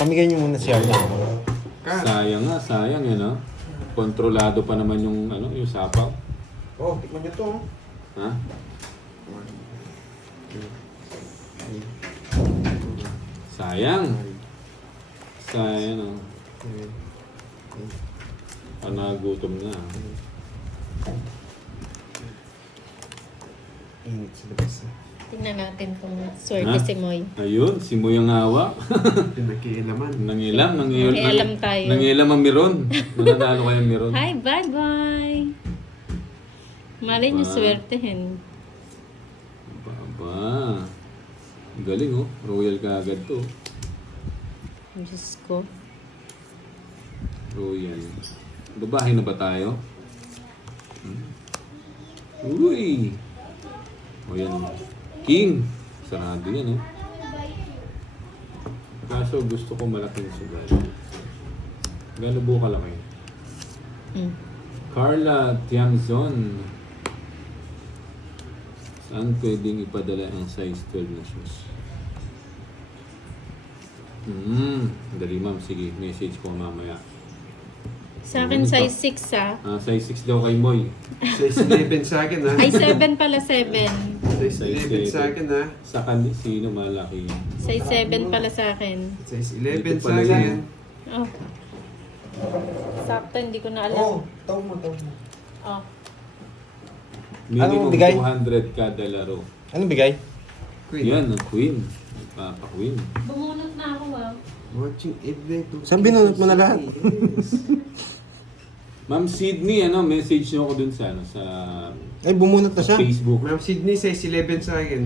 Pamigay niyo muna si Arna. Sayang nga, sayang yan, no? Kontrolado pa naman yung, yung sapaw. Oh, tikman nyo to. Ha? Sayang. Sayang, no? Panagutom na. Init sa labas. Tingnan natin kung swerte si Moy. Ayun, si Moy ang hawak. Pinakialaman. Nangialam tayo. Nangialam ang Miron. Nananalo kayo ang Miron. Hi, bye-bye. Malay niyo swertehin. Aba. Galing, oh. Royal ka agad to. Diyos ko. Royal. Babae na ba tayo? Uy! O yan. King! Sarado yan, oh. Kaso gusto ko malaking sugal. Gano'n buo kalaki? Carla Tiamzon. Saan pwedeng ipadala ang size 12 na shoes? Dali ma'am, sige. Message ko mamaya. Sa akin size 6 ah. Size 6 daw kay Moy. Size 11 sa akin ha. Ay, 7 pala, 7. Size 11 sa akin ha. Sa kanil, sino malaki? Size 7 pala sa akin. Size Dito 11 sa pala akin. yun. Oh. Sakto, hindi ko na alam. Oh, tawag mo. Oh. Minimum Anong bigay? 200 kada laro. Anong bigay? Queen. Yan, ang Queen. Papa-Queen. Bumunot na ako ah. Watching every two. Saan binunot mo na lahat? Ma'am Sydney, message niyo ako dun sa, sa Ay, bumunot na siya. Facebook. Ma'am Sydney, size 11 sa akin.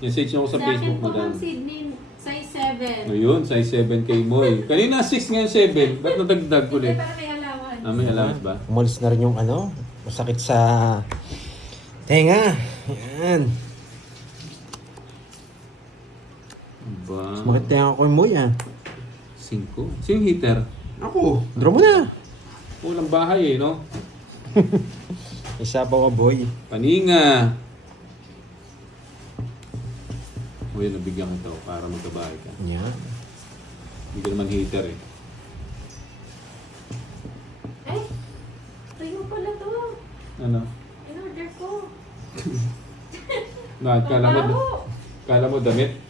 Message niyo ako sa Facebook, madam. Sydney, size 7. Ayun, size 7 kay Moy. Kanina 6 ngayon 7. Ba't nadagdag ulit? Pero may alawan. May allowance ba? Umalis na rin yung masakit sa tenga. Yan. Ba? Sumakit tenga ko yung Moy 5. Sino yung heater? Ako. Draw mo na. Walang bahay no? Isa pa ko, boy. Paninga! Uy, nabigyan kita para magkabahay ka. Yan. Hindi ka naman hater eh. Ay, tayo pala to. Ano? In-order ko. Kala mo damit?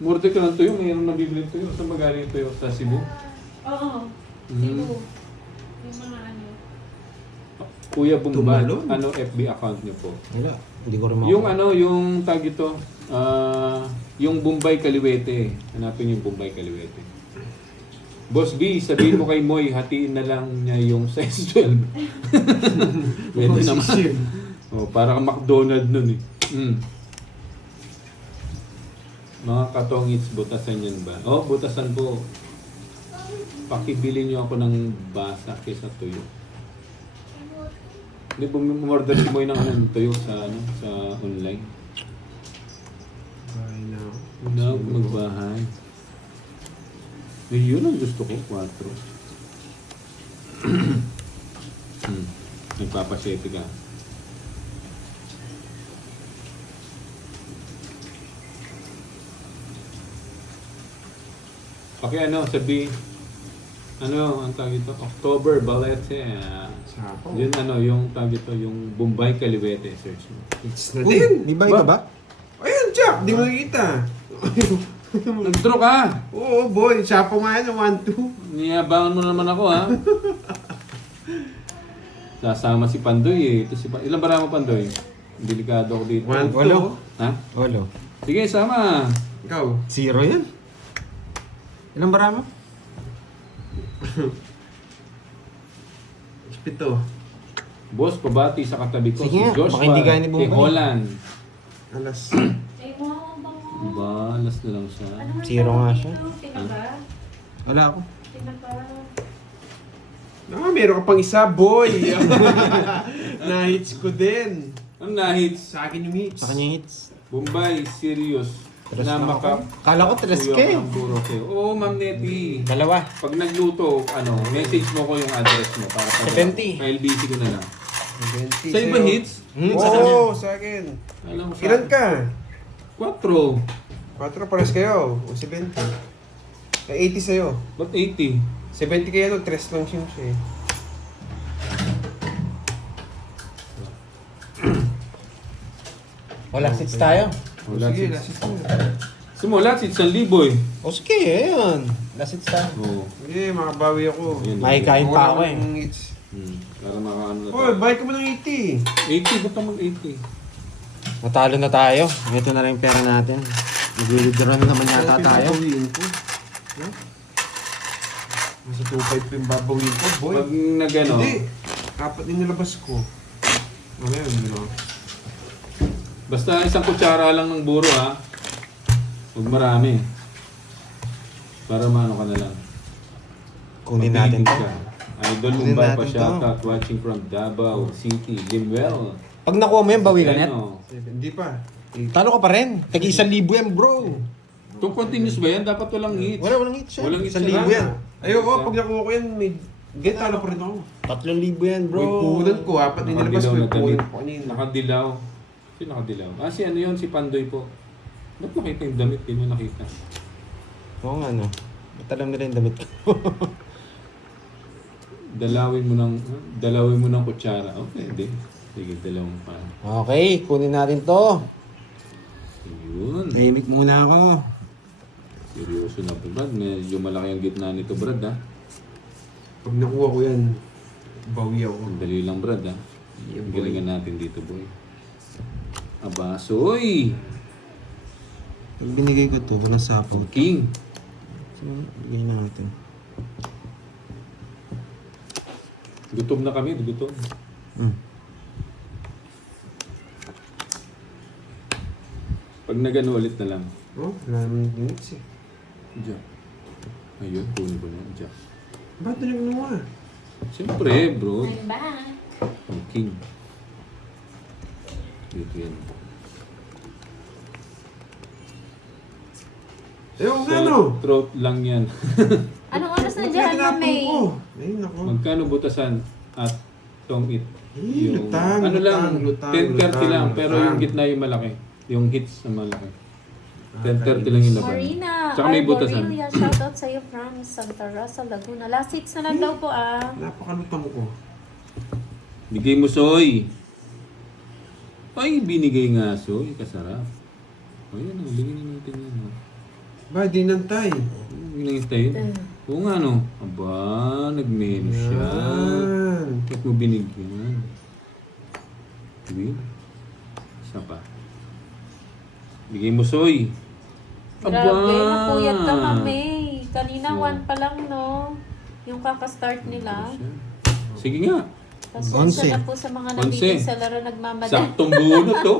Murte ka ng tuyo, mayroon nabibili tuyo. Saan magaling tuyo? Sa Cebu? Oo. Mhm. Cebu. Yung mga ano. Kuya Bumbal, Tumalon? ano FB account niyo po? Wala. Hindi ko rin Yung yung tag ito, yung Bombay Kaliwete. Hanapin yung Bombay Kaliwete. Boss B, sabihin mo kay Moy, hatiin na lang niya yung size 12. Pwede naman. Oh, para kang McDonald nun eh. Mga katongits, butasan yan ba? Oh, butasan po. Pakibili niyo ako ng basa kaysa tuyo. Hindi po umorder si Moy ng tuyo sa online. Bye now. Una ako magbahay. Yun ang gusto ko, 4. Nagpapasyete ka. Okay, sabi, ang tawag ito? October Balete. Sapo. Yun, yung tawag ito, yung Bombay Kaliwete, search mo. It's na Uy, din. may bahay ka ba? Ayun, Jack. Di mo nakikita. Nag-draw ka! Oo, boy. Sapo nga yan. 1-2. Niyabangan mo naman ako, ha? Sasama si Pandoy, eh. Ito si Ilan ba mo, Pandoy? Delikado ako dito. 1-2. Walo. Ha? Walo. Sige, sama. Ikaw. 0 yan. Ilang bara mo? Pito. Boss, pabati sa katabi ko. Sige Si nga, Joshua, baka hindi kaya ni Bombay. kay Holland. Alas. Ay, wow, bango. Balas na lang siya. Ano man 0 nga siya. Tingnan ba? Wala ako. Tingnan ba? Meron ka pang isa, boy. Na-hits ko din. Ang na-hits? Sa akin yung hits. Sa kanya hits. Bombay, serious. Tres Na na makap. ako. Kala ko 3K. Kuya ko ng buro kayo. Oo, Ma'am Nettie. Dalawa. Pag nagluto, message mo ko yung address mo para sa 70. LBC ko na lang. 20. Sa iba hits? Sa kanya. Oo, sa akin. Alam mo Ilan ka? 4. 4 pares kayo. O 70. Kaya 80 sa'yo. Ba't 80? 70 kayo, 3 lang siya eh. Wala seats tayo. Wala Sige, seats. last seats. Simula, seats 1,000 eh. O sige, ayun. Last seats tayo. Oo. Sige, makabawi ako. Yun. Makikain pa ako eh. Ng hits. Para makaano na Oy, tayo. buy ka mo ng 80. 80, ba't naman 80? Natalo na tayo. Ito na lang yung pera natin. Mag-withdraw na naman yata tayo. Babawiin ko. Ha? Nasa 2.5 pa yung babawiin ko, boy. Pag nagano, Hindi. 4 din nilabas ko. Mamaya, ano? basta isang kutsara lang ng buro ha. Huwag marami. Para maano ka na lang. Kunin natin to. Ka. Idol Kunin Mumbai pa natin shoutout watching from Davao City, Limwell. Pag nakuha mo yan, bawi ka net. Ano? Hindi pa. Talo ka pa rin. Tagi 1,000 yan, bro. Kung continuous ba yan, dapat walang hits. Walang hits yan. Walang hits 1,000 yan. yan. Ayoko, pag nakuha ko yan, may... Get, talo pa rin ako. 3,000 yan, bro. May punan ko, 4 din nilabas ko. Nakadilaw na May punan damit. ko kanina. Nakadilaw. Sino nakadilaw? Ah, si ano yun? Si Pandoy po. Ba't nakita yung damit? Hindi mo nakita. Oo nga, no. Ba't alam nila yung damit ko? Dalawin mo ng kutsara. Okay, hindi. Sige, dalawang pa. Okay, kunin natin to. Yun. Tahimik muna ako. Seryoso na po, Brad. Medyo malaki ang gitna nito, Brad, ha? Pag nakuha ko yan, bawi ako. Ang dali lang, Brad, ha? Yeah, boy. Galingan natin dito, boy. Aba, soy! Pag binigay ko to, walang sapaw. King! So, bigay natin. Gutom na kami, gutom. Pag nagano ulit na lang. Oh, wala naman yung hits eh. Diyan. Ayun, kunin ko na. Diyan. Ba't na yung kinuha? Siyempre, bro. I'm back. Ang king. Dito yan. Ayoko nga no. Throat lang yan. Anong oras na Ba't dyan, tinapon May? ko? Ayun ako. Magkano butasan at tong it? Lutang, ano lang, lutang, 10:30 lang, lutang, pero lutang. yung gitna yung malaki. Yung hits na malaki. 10:30 lang yung laban. Marina, Tsaka may butasan. Arborelia, shoutout sa'yo from Santa Rosa, Laguna. Last hits na lang daw po Napakalutang ko. Bigay mo, Soy. Ay, binigay nga, Soy. Kasarap. O yan, bigyan na natin yan. oh. Ba, di nantay. Binangintay yun. Oo nga, no. Aba, nag-menu siya. Yan. Ba't mo binigyan? Sige. Isa pa. Bigay mo, Soy. Grabe, napuyat ka, May. Kanina, 1 pa lang, no? Yung kakastart nila. Sige nga. Pasensya na po sa mga nabigay 11. sa laro nagmamadali. Saktong bunot, to.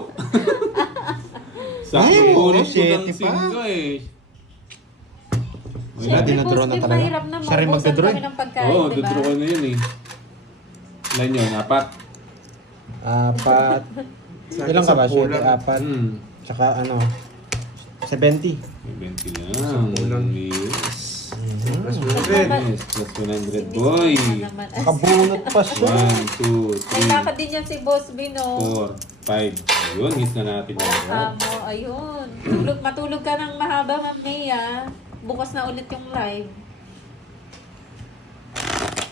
Saktong Ay, bunot ko shit, ng pa. singka, eh. Wala din na draw na Boss, talaga. mahirap na Siya rin maubusan magda-draw kami eh. ng pagkain, Oo, di ba? dudro ko na yun, eh. Ilan yun? 4? 4. Ilang ka ba? 7, 4. Hmm. Tsaka ano, 70. May 20 lang. Kulang. Yes. Plus Yes, plus 100, boy. Nakabunot pa siya. 1, 2, Ay, lakad din yan si Boss Bino. 3, 4, 5. Ayun, hit na natin. Mo, ayun. Matulog ka ng mahaba, Ma'am May, ah. Bukas na ulit yung live.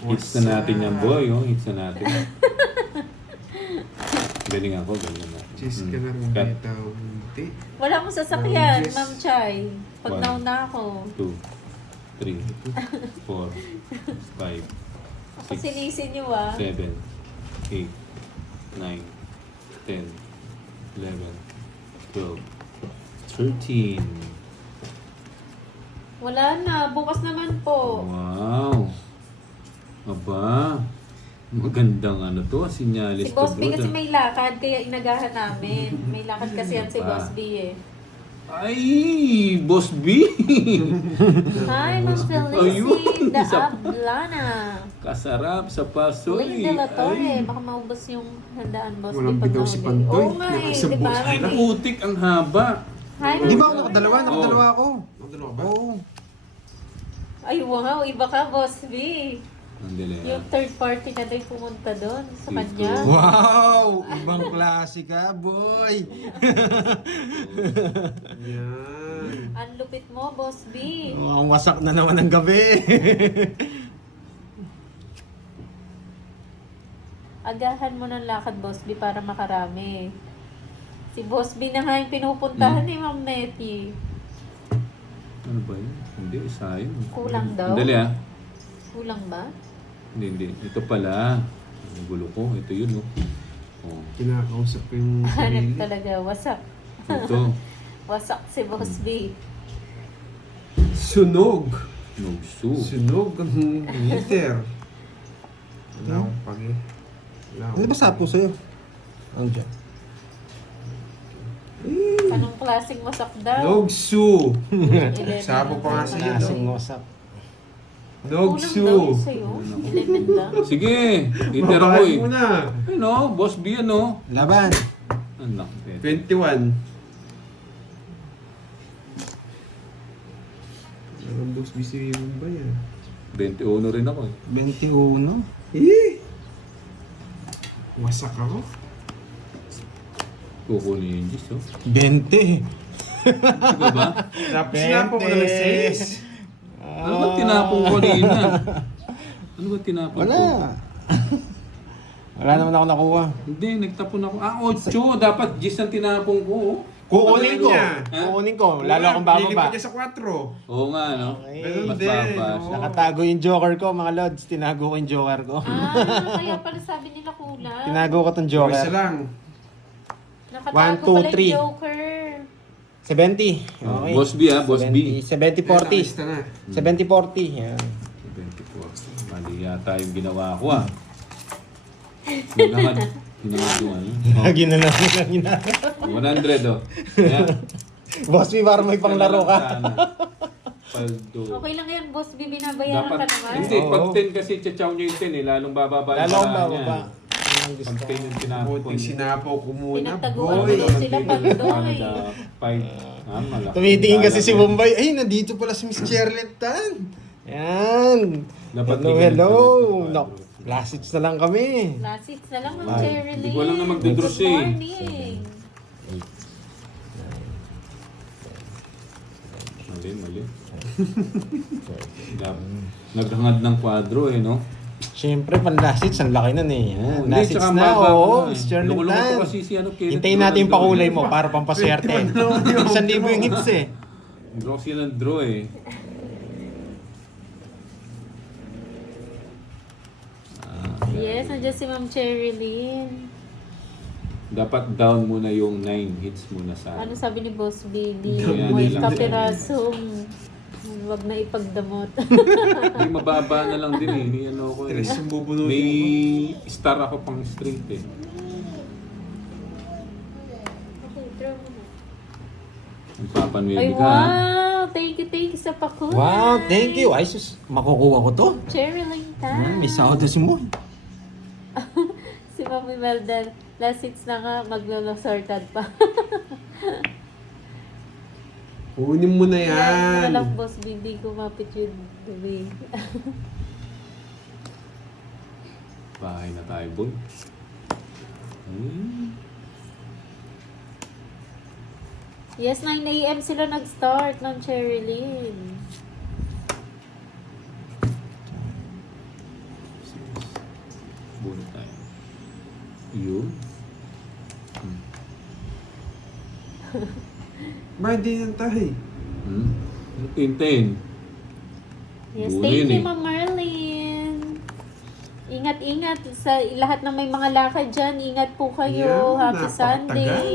Hits na natin yan, boy. Oh. Hits na natin. Galing ako, galing ako. Cheese ka na rin Cut. bitaw. Hindi. Wala akong sasakyan, Yes. Ma'am Chay. Pag One. nauna ako. 2, 3, 4, 5, Ako 6, sinisin niyo, ah. 7, 8, 9, 10, 11, 12, 13. Wala na. Bukas naman po. Wow! Aba! Magandang ano to, sinyalis Si Boss B bro. kasi may lakad, kaya inagahan namin. May lakad kasi yan si Boss B, eh. Ay! Boss B! Hi, Ma'am Ayun, Felicie, the isa- Ablana. Kasarap sa pasoy. Lee de la Torre, Ay! baka maubos yung handaan, Boss B. Walang pag bitaw si nahuli. Pantoy. Oo nga eh, Nakasabos. di ba? Ay, nakutik ang haba. Hi, Di ba Ma'am ako nakadalawa? Florina. Nakadalawa ako. Nakadalawa ba? Oo. Ay, wow, iba ka, Boss B. Ang dali. Yung third party na din pumunta doon sa Dito. kanya. Wow! Ibang klase ka, boy! Yan. Ang lupit mo, Boss B. Oh, ang wasak na naman ng gabi. Agahan mo ng lakad, Boss B, para makarami. Si Boss B na nga yung pinupuntahan ni Ma'am Nettie. Ano ba yun? Hindi, isa yun. Kulang daw? Dali ah. Kulang ba? Hindi. Ito pala. Ang gulo ko. Ito yun, no? Oh. Kinakausap ko yung Hanap sarili. talaga, wasak. Ito. Wasak si Boss B. Sunog. Nugsu. Sunog ang heater. Wala akong pagi. Wala Ano ba sapo sa'yo? Ano dyan? Anong klaseng wasak daw? Nogsu. 11 Sapo pa nga lang. sa'yo. Klaseng wasak. Kulang daw Nogsu. yun sa'yo. 11 lang. Sige. Iter ako Mabahal eh. muna. Ano? Boss B ano? Laban. Anak. 21. Ang boss busy yung ba yan? 21 rin ako eh. 21. Wasak ako. Kukunin yung gis, oh. 20. Ito ba? Tapos na po ko ng 6. Ano ba tinapong ko kanina? Ano ba tinapong Wala. ko? Wala naman ako nakuha. Hindi, nagtapon ako. 8. Dapat gis ang tinapong ko, oh. Kukunin ko. niya. Kukunin ko. Lalo akong bababa. Lilipat niya sa 4. Oo nga, no? Okay. Mas Hindi, babas. no? Nakatago yung joker ko, mga lods. Tinago ko yung joker ko. Kaya pala sabi nila kulang. Tinago ko tong Isa joker. lang. Nakatago 1, 2, pala 3. yung Joker. 70. Okay. Boss B, ah. Boss B. 70-40. Lista na. 70-40. Yan. 24. Mali yata yung ginawa ko, ah. Ginawa yung ano? Lagi na lang yung 100, oh. Ayan. Boss B, para may panglaro ka. Paldo. Okay lang yan, Boss B. Binabayaran Dapat, ka naman. hindi, Oo. pag 10 kasi chachaw nyo yung 10 eh, lalong bababa yung Lalo akong paraan niya. bababa. Yan ang gusto Pag ko. 10 yung tinapon. Buting sinapaw ko muna. Pinagtaguan mo Boy. daw sila pag doy. Canada, 5. Malaki. Tumitingin kasi si Bombay. Ay, nandito pala si Miss Cherlet Tan. Yan. Dapat Hello, hindi hello. ganun. No, last hits na lang kami. Last hits na lang, Ma'am Bye. Cheryl. Hindi ko alam na magdudros Good eh. morning. Mali. Naghangad ng kwadro eh, no? Siyempre, pan last hits, ang laki nun eh. Yan, Hindi, last hits tsaka na, mababa oo. na Miss eh. Cherlet Lulungan Tan. ko kasi si ano, Kenneth Hintayin natin yung Ronaldo pakulay eh. mo para pampaswerte. 1,000 yung hits eh. Draw siya ng draw eh. Yes, nandiyan si Ma'am Cherilyn. Dapat down muna yung 9 hits muna sa Ano sabi ni Boss B? Di Yan, mo yan lang. kapirasong. Huwag na ipagdamot. Hindi, mababa na lang din eh. Hindi ano ako eh. Tres yung bubunutin May ko. star ako pang straight eh. Ang papanwede Ay, ka. ha? wow! Thank you sa pakulay. Wow, thank you. Ay, sus, makukuha ko to. Cherilyn Yan, Tan. may sawdos mo. Si Mami Melda, last hits na nga, maglolosortad pa. Kunin mo na Yan, yan. walang Boss B, hindi kumapit yun. Gabi. Bahay na tayo, boy. Yes, 9 a.m. sila nag-start ng Cherilyn. Bunot tayo. Yun. Ba, hindi yan tayo. Tintin. Yes, Bulo thank yun you, eh. Ma'am Marlene. Ingat-ingat sa lahat ng may mga lakad dyan. Ingat po kayo. Yeah, Happy napakatagal. Sunday.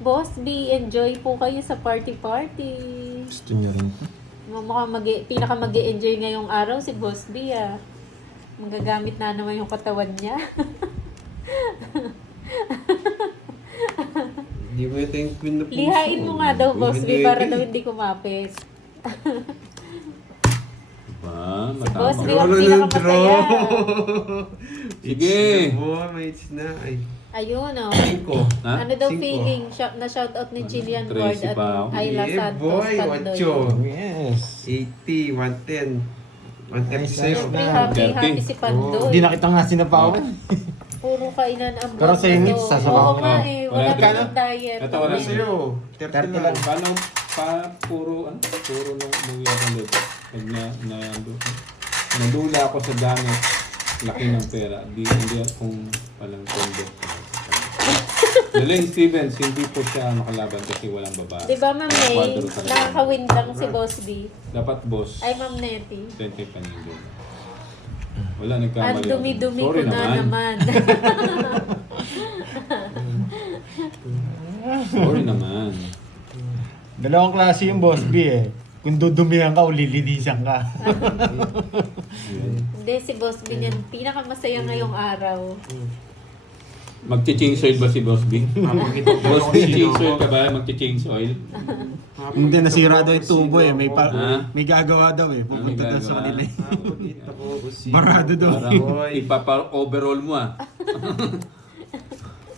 Boss B, enjoy po kayo sa party-party. Gusto niyo rin to. Mukhang pinaka mag-enjoy ngayong araw si Boss B ah. Magagamit na naman yung katawan niya. Hindi mo ito yung queen na puso. Lihain mo nga daw, Boss B, Hindi, para hindi. daw hindi kumapit. Diba? Boss B Matama. ang Wala na yung pinakamasaya. Sige. May hits na. Ay, Ayun oh. 5. Ha? Ano daw 5. feeling? Na shoutout ni Jillian Ward Tracy at pa ako. Ayla Yeah, Santos boy, Pandoy. 8. Yes. 80, 110. 110 Nice, sa'yo. Siyempre, nice. happy si Pandoy. Hindi na kita nga sinapawan. Puro kainan ang Pero vlog sa yung na hits, to. sasabaw Oo ko. nga eh. Wala Wala ka ka ng diet. Ito, wala Ano sa'yo? 30 30 lang. lang. Paano puro nung umuwi ako dito. Pag nalula ako sa dami, laki ng pera. Hindi akong palang tondo. Dalain Stevens, hindi po siya makalaban kasi walang babae. Di ba, Ma'am May? Kwadro talaga. Nakaka-win lang si Boss B. Dapat boss, Ay, Ma'am Nettie. 20 paninggo. Wala, nagkamali. Ang ako. dumi-dumi Sorry ko na naman. Sorry naman. Dalawang klase yung Boss B eh. Kung dudumihan ka o lilinisan ka. Ayun. Hindi, si Boss B niyan. Pinakamasaya ngayong araw. Magche-change oil ba si Boss B? Boss B, change oil ka ba? Magche-change oil? Hindi, nasira daw yung tubo eh. Ha? May gagawa daw eh. Ano may Pupunta daw sa gagawa? kanila eh. Papakita ko kung sino. Barado daw. Parang ipapa-overall mo ah.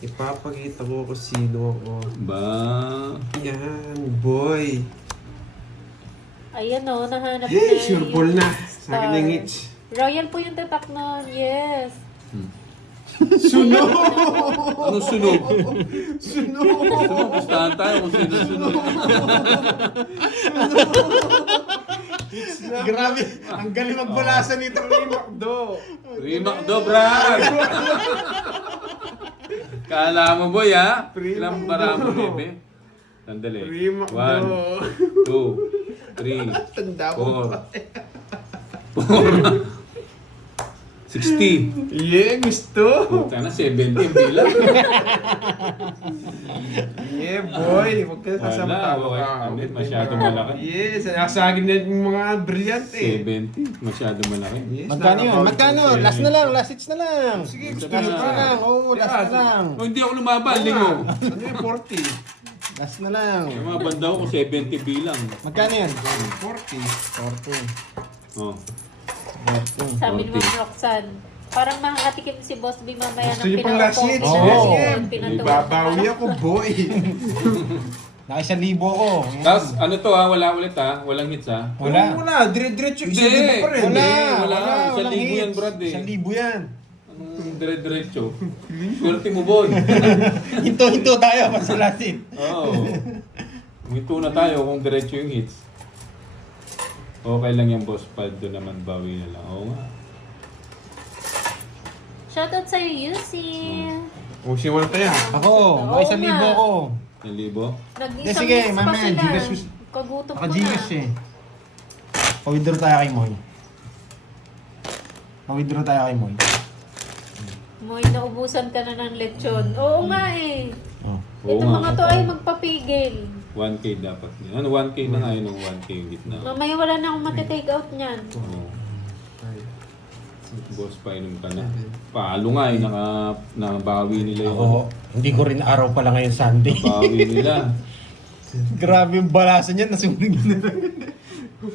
Ipapakita ko kung sino ako. Ba? Yan, boy. Ayan o, nahanap na Hey, sure ball na. Sa akin star. ng hits. Royal po yung tatak nun, yes. Sunog! Ano sunog? Sunog! Pustahan tayo kung sino sunog. Grabe, ang galing magbalasan nito. Makdo. Rimac do, Brad! Kala mo, boy, ha? Ilang bara mo, bebe? Sandali. Rimac do. 1, 2, 3, Tanda ko. 4, 60. Yeah, gusto. Sana 70 yung bilang. Yeah, boy. Huwag ka kasama Wala, tao okay. ka. Hindi, masyado malaki. Yes, sinasagin na yung mga brilliant eh. 70. Masyado malaki. Yes, Magkano yun? nakakawin Magkano? ko. Last na lang, last hits na lang. Sige, gusto Last mo na pa. lang. Oo, last na lang. Oh, hindi ako lumaban, lingo. Ano yung 40? Last na lang. Yung mga banda ko 70 bilang. Magkano yan? 40. 40. Oh. 40. Sabi ni Okay. Ma'am Roxanne, parang makakatikim si Boss B mamaya Gusto ng niyo pang last hits? Oo. Yes, Oo. yeah. Babawi ako, boy. Naka 1,000 ko. Tapos ano to ha, wala ulit ha, walang hits ha. Wala. Wala, dire-diretso. Hindi. Isang libo pa rin. Wala. wala. Walang 1,000 yan, hits. Brad, eh. 1,000 yan. Anong dire-diretso? Swerte mo, boy. Hinto-hinto tayo para sa last hit. Oo. Minto na tayo kung diretso yung hits. Okay lang yan, boss. Paldo naman, bawi na lang. Oo nga. Shoutout sa'yo, Yusi. O, siya wala kaya. Ako, Oo may 1,000 nga. ko. 1,000? Nag-isang Sige, mix pa mamaya, sila. Gcash. Kagutom ko Naka na. Gcash eh. Pa-withdraw tayo kay Moy. Pa-withdraw tayo kay Moy. Moy, naubusan ka na ng lechon. Oo nga eh. Oh. Oo Ito nga. mga to ay magpapigil. 1K dapat yun. Ano, 1K na nga yun, 1K yung gitna. Mamaya wala na akong matitake out niyan. Oo. Boss, painom ka na. Palo nga eh, nakabawi nila yung Ako, hindi ko rin araw pala ngayon Sunday. bawi nila. Grabe yung balasan niyan, nasunog na.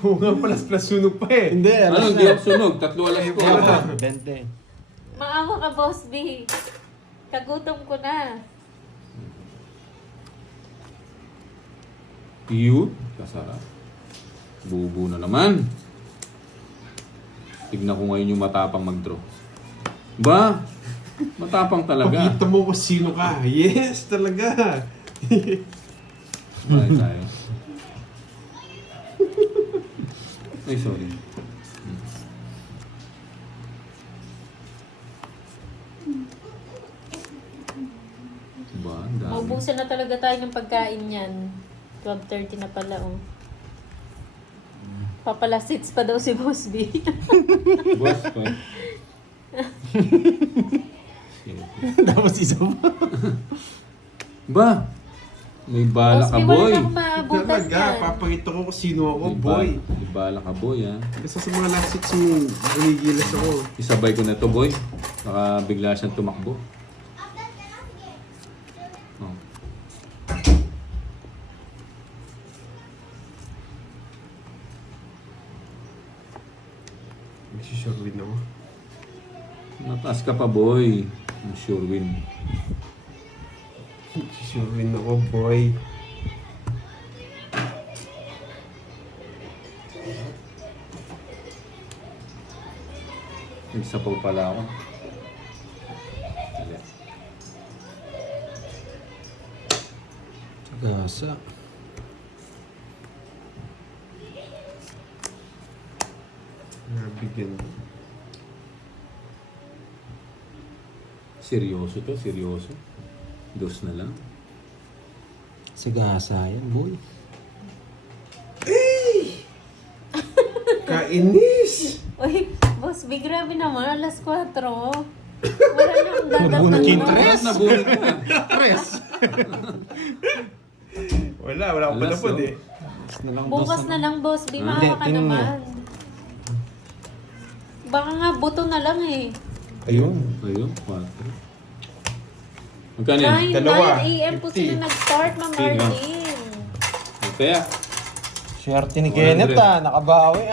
Oo nga, plus sunog pa eh. Hindi, Ano, hindi ako sunog. 3 alas ko. Ako, 20. Maawa ka, Boss B. Kagutom ko na. Cute. Kasarap. Bubo na naman. Tignan ko ngayon yung matapang mag-draw. Ba? Matapang talaga. Pakita mo kung sino ka. Yes, talaga. Bye tayo. Ay, sorry. Ba? Ang dami. Maubusan na talaga tayo ng pagkain yan. 12:30 na pala, oh. Papalasits pa daw si Boss B. Boss pa. Tapos isa pa. Ba? May bala Boss ka, B, boy. wala na akong maabutan Talaga, yan. papakita ko kung sino ako, boy. May bala ka, boy, ha. Kasi sa mga last hits mo, gumigilas ako. Isabay ko na to, boy. Baka bigla siyang tumakbo. Oh. Sure win ako. Mataas ka pa, boy. I'm sure win. Sure win ako, boy. Nagsapaw pala ako. Dali. Gasa. Nabigyan. Seryoso to, seryoso. Dos na lang. Sigasa yan, boy. Kainis! Uy, Boss B, grabe naman. Alas 4. Wala na akong Nabunot yung dadagdagan. tres. Nabunot ka. Tres. Wala akong Alas, panapod oh. eh. Bukas na lang, Boss B. Hindi, Maawa ka tingnan mo. naman. Baka nga buto na lang eh. Ayun. Ayun, 4. Magkano yan? 9 Dalawa. a.m. po 50. sila nag-start, Ma'am Tingnan. Arlene. Kaya, Swerte ni Kenneth 100. Nakabawi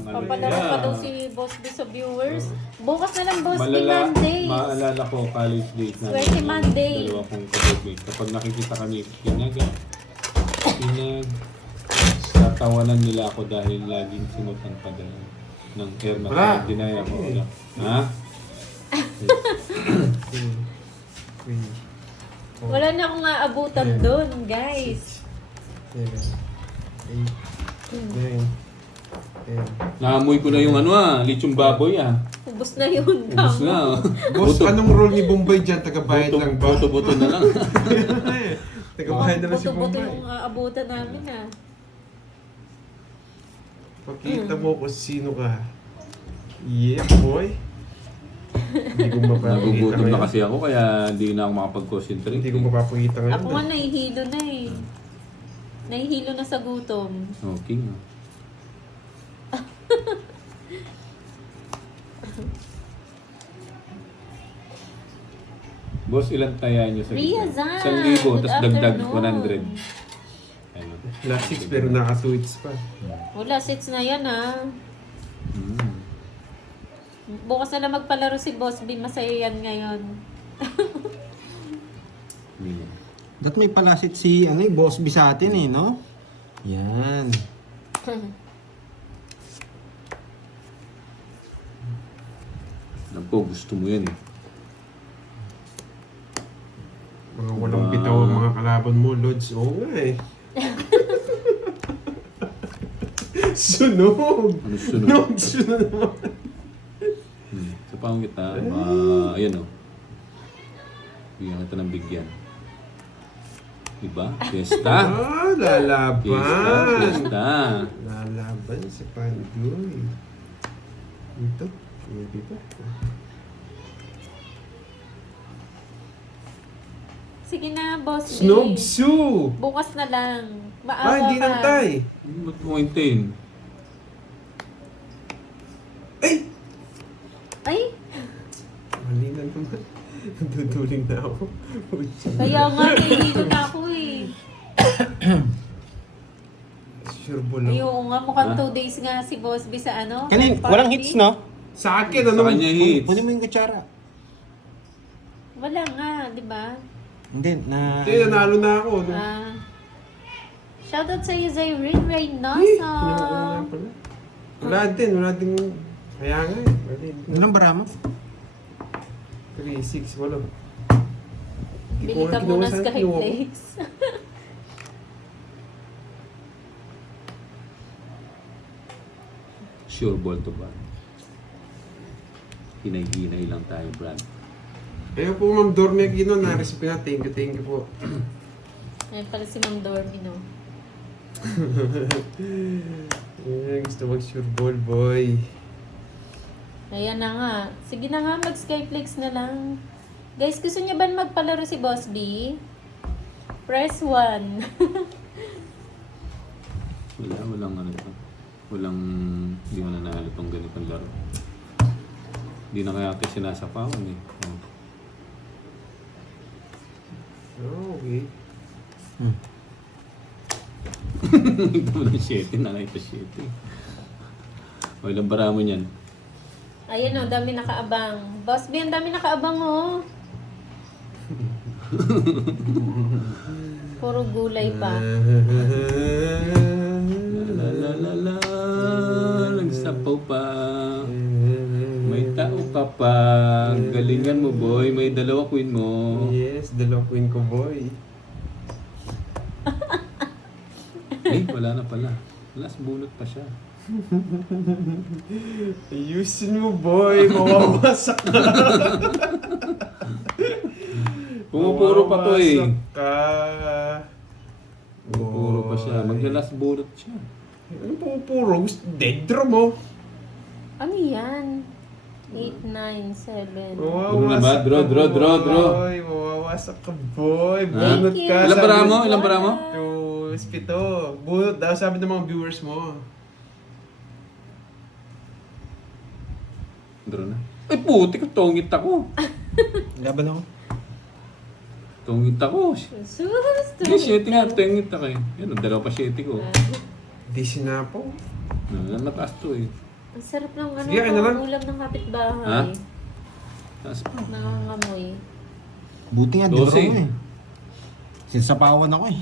Papalaro pa daw si Boss B sa viewers. Bukas na lang, Boss B, malala, Mondays. maalala ko college days na. Swerte Monday. Dalawa kong kapatid. Kapag nakikita kami, pinag, tatawanan nila ako dahil laging sinutan pa dahil ng air na Wala. dinaya ko. Wala. Ha? Wala na akong aabutan doon, guys. 7, 8, 9, 10. Naamoy ko na yung lechong baboy Ubus na yun. Ubus Tama. na. Boss, anong role ni Bombay dyan? Tagabayad lang ba? Boto-boto na lang. Tagabayad na lang si Buto-buto Bombay. yung aabutan namin ah. Pakita mo kung sino ka. Yeah, boy. Hindi ko mapapakita Nagugutom na ngayon. kasi ako kaya hindi na ako makapag-concentrate. Hindi ko mapapakita ngayon. Ako nga nahihilo na eh. Nahihilo na sa gutom. Okay. Boss, ilan taya nyo sa Ria gitna? Zan, 1,000, good tapos dagdag afternoon. 100. Ayun. Last 6 pero naka-tweets pa. Wala, 6 na yan ah. Mm. Bukas na lang magpalaro si Boss B. Masaya yan ngayon. Yeah. Dat may palasit si Boss B sa atin no? Yan. Alam ko, gusto mo yan eh. Mga walang bitaw ang mga kalaban mo, Lods. Oo nga eh. Sunog! Ano sunod? Lods, sunog naman. Sa pangong kita, ayan o. Bigyan kita ng bigyan. Diba? Fiesta. Ah, lalaban. Fiesta. Lalaban sa Pandoy. Ito. Dito. Sige na, Boss B. Snog Sue! Bukas na lang. Maawa Ah, hindi ka. nantay. Ba't mo hintayin? Ay! Ay, Mali na naman. Duduling na ako. kaya nga nahihilo na ako eh. Sure bulo. Ay, oo nga, mukhang 2 days nga si Boss B sa ano. Kanin, party. walang hits no? Sa akin, Sa ano? kanya hits. Kunin mo yung kutsara. Wala nga, di ba? Hindi, na... Hindi, nanalo na ako. No? Shoutout sa iyo, Zyrene Reynoso. Wala din. Kaya nga eh. Mali. Anong bara mo? 3, 6, 8. Bili ka muna Skyflex. Sure ball to ba? Hinay-hinay lang tayo, Brad. Ayun po, Ma'am Dorme Aquino. Na-recipe na. Thank you po. Ayan pala si Ma'am Dormy, no? Gusto mag-sure ball, boy. Ayan na nga. Sige na nga, mag-Skyflex na lang. Guys, gusto niyo ba magpalaro si Boss B? Press 1. Walang ano to. Hindi mo na nahalo tong ganitong laro. Hindi na kaya ito sinasapawan eh. Oh, okay. Ito mo ng 7, nakita 7. O, ilang bara mo niyan? Ayan o, dami nakaabang. Boss B, ang dami nakaabang oh. Puro gulay pa. La la la la, nagsapaw pa. May tao ka pa. Galingan mo, boy. May dalawa queen mo. Yes, dalawa queen ko, boy. Eh, wala na pala. Last bunot pa siya. Ayusin mo, boy. Mawawasak ka. Pumupuro pa to eh. Mawawasak ka. Pumupuro pa siya. Maglalas bulot siya. Ano pumupuro? Dead draw mo. Ano yan? 8, 9, 7. Ano na ba? Draw. Boy, mawawasak ka, boy. Bunot Thank you. ka. Ilan sabi- bara mo? Ilan bara mo? 2, 7. Bunot daw, sabi ng mga viewers mo. Draw na. Ay puti ko, tungit ako. Laban ako. Tungit ako. Sus! Hindi, 7 nga. Tungit ako eh. Yan, dalawa pa 7 ko. Di sinapo. Nataas to eh. Ang sarap ng ano, Sige, kain na lang. ulam ng Ha? kapitbahay. Taas pa. Nangangamoy. Buti nga, di 12. mo eh. Sinsapawan ako eh.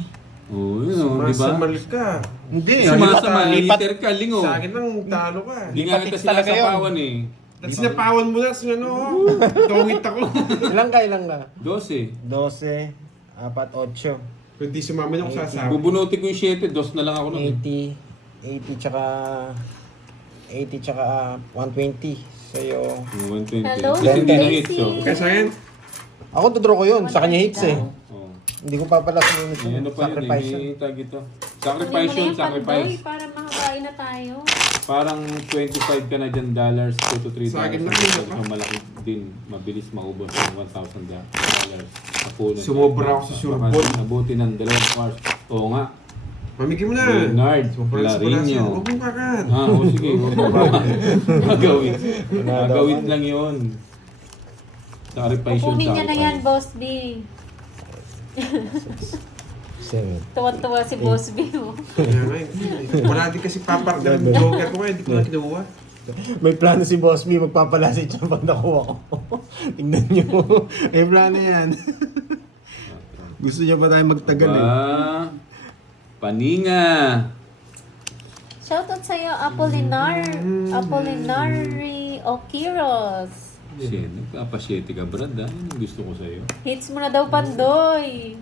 Oo, yun o, di ba? Sumasamal ka. Hindi, Sumasama, lipat. liter ka, lingo. Sa akin lang, talo ka. Hindi nga kita Lipat talaga yun. sinasapawan eh. Tapos sinapawan mo na, so ano, tungit ako. Ilang ka? 12. 12, 4, 8, Kung di sumama niya ako sasabi. Bubunuti ko yung 7, 2 na lang ako nun. 80 tsaka 120 sa'yo. 120. Hello, Kasi hindi na Stacy. hits oh. Kaya sa akin, Ako tudraw ko yun, sa kanya hits eh. Oh. Hindi ko papalasin May ano pa yun eh, sacrifice yun. may tag ito. Sacrifice Sacrifice yun, sacrifice. Para makabain na tayo. Parang 25 ka na dyan dollars, 2 to 3 Sa akin dollars. lang yun, So, malaki din, mabilis maubos ng $1,000 sa puno. Sumobra ako sa surbol. Nabuti ng 2 hours. Oo nga. mamigay mo na. Leonard, Sobrang Larinho. Huwag mong kakat. Sige, huwag mo ba? Magawin. Magawin lang yun. Sacrifice yun, Kukunin niya na yan, sacrifice. Boss B. 7. Tuwa-tuwa si Boss B. Oh. Kaya nga, wala din kasi paparga ng joker ko ngayon, hindi ko na kinuha. May plano si Boss B, magpapalasin siya pag nakuha ko. Tingnan nyo. May plano yan. Gusto niya pa tayo magtagal eh. Paninga. Shoutout sa'yo, Apollinary Okiros. Shit, nagpapasyete ka, Brad, ha? Anong gusto ko sa'yo? Hits mo na daw, Pandoy.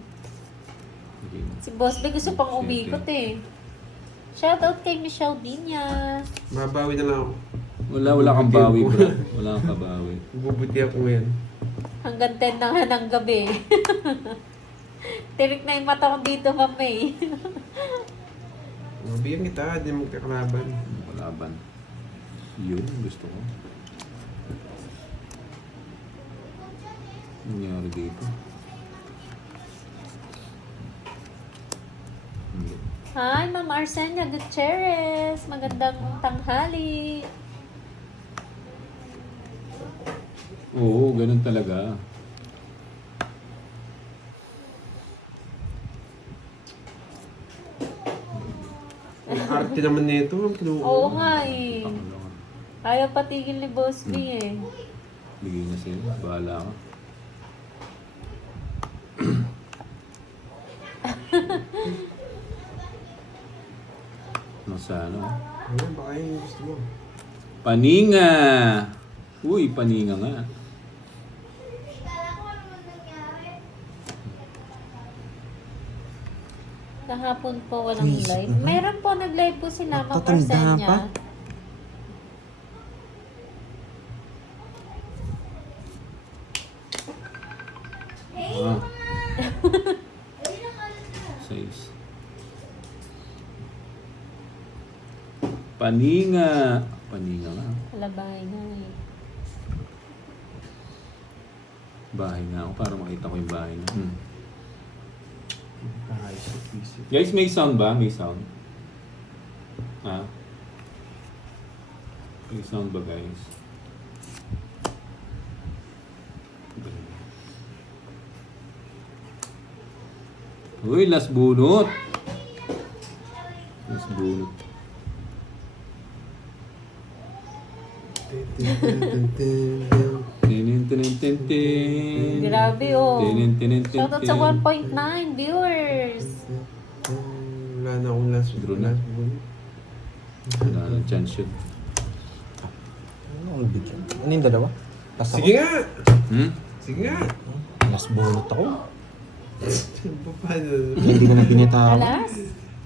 Sige. Si Boss B gusto pang umikot eh. Shoutout kay Michelle Dinya. Mabawi na lang ako. Wala kang bawi, Brad. Wala kang kabawi. Bubuti ako ngayon. Hanggang 10 na nga ng gabi. Tirik na yung mata ko dito, Ma'am May. Mabigyan kita, hindi mo kakalaban. Walaban. Yun, gusto ko. Ano nangyari dito? Hi, Ma'am Arsenia Gutierrez. Magandang tanghali. Oo, ganun talaga. Ang arte naman nito, ang kinuha. Oo nga eh. Pakulangan. Ayaw patigil ni Boss B eh. Bigay na sa'yo. Bahala ka. Ano? Ayun, baka yung gusto mo. Paninga! Uy, paninga nga. Kahapon po walang live. Meron po nag-live po sila, Ma'am Tatanda Arsenia. pa? Ah. 6. Paninga. Paninga nga. Kalabay na eh. Bahay nga ako para makita ko yung bahay na. Ayos, isip. Guys, may sound ba? May sound? Ha? May sound ba, guys? Uy, last bunot! Last bunot. Tinin, tinin, tin, tin. Grabe oh. Tinin, tinin, tin, Shoutout sa tin. 1.9 viewers. Wala na akong last Draw na. Wala na chance yun. Ano ang bigyan? Ano yung dalawa? Tas ako? Sige nga! Hmm? Sige nga! Mas bunot ako. Paano? Hindi ko na pinita ako. Alas?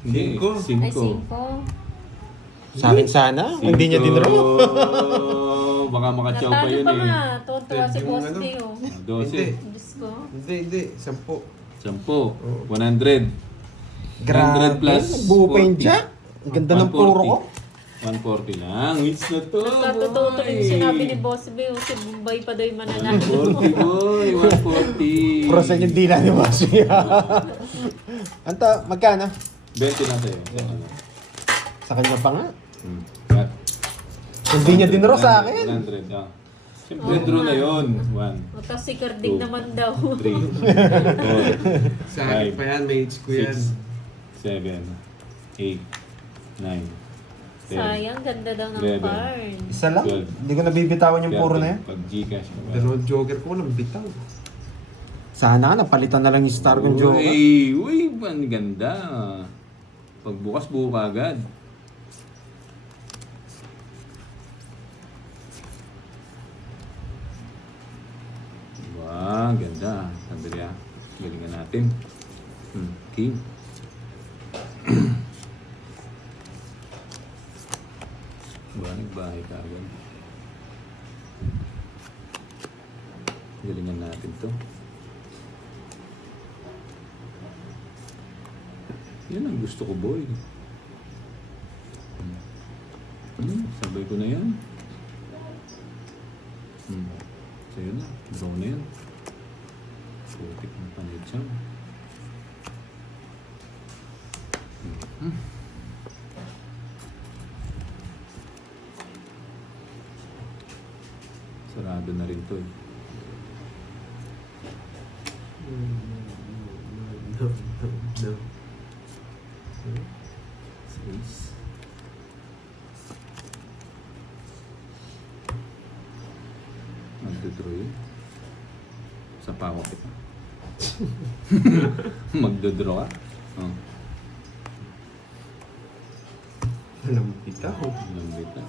Hindi, Cinco. Ay, 5. 5. Sa akin sana, kung hindi niya dinro. Baka makachaw pa Natalo yun pa eh. nga. Tuwa si Yung Boss ano? D, oh. 12. Diyos ko. Hindi. 10. 10. 100. Grabe, 100 plus nagbuo pa yung 40. jack. Ang ganda ng puro ko. 140 lang. Hits na to, Nagkatotoo boy. yung sinabi ni Boss B, oh, si Bombay pa daw yung mananalo. 140, boy. 140. Prosen yung dila ni Boss B. Anto, magkano? 20 lang sa'yo. Sa kanya pa nga. Cut. Hindi niya dinro sa akin. 100, ah. Siyempre, draw na yun. 1, O, tapos si Carding Two. naman daw. 3, 4, Sa akin Five, pa yan, mates ko yan. 6, 7, 8, 9, 10. Sayang, ganda daw ng 11. card. Isa lang. 12. Hindi ko nabibitawan yung puro na yan. Pag Gcash ka ba? Dalawang joker ko, walang bitaw. Sana napalitan na lang yung star kong joke. Uy, ang ganda. Pagbukas, buo ka agad. Wow, ganda. Sandali ah. Galingan natin. King. Bahay ka agad. Galingan natin to. Yan ang gusto ko, boy. Sabay ko na yan. Sa'yo na. Draw na yan. Putik ng panit siya. Sarado na rin to eh. No. Space. Magdodraw yun. Sa pako kita. Magdodraw ka? Oh. Walang bitaw. Lambit na.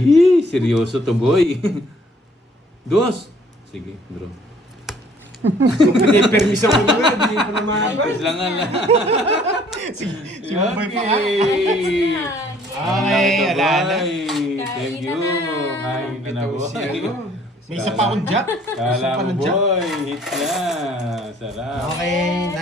Yee, seryoso to, boy. Dos. Sige, bro. Kung pinipermis ako na nga, hindi ko na mabas. Lang nga lang. Si Bombay pa nga. Okay. Okay, wala na. Thank you. Kain ka na, boy. May isa pa akong jack. Kala Isa pa mo, ng jack. boy. Hit na. Sarap. Okay.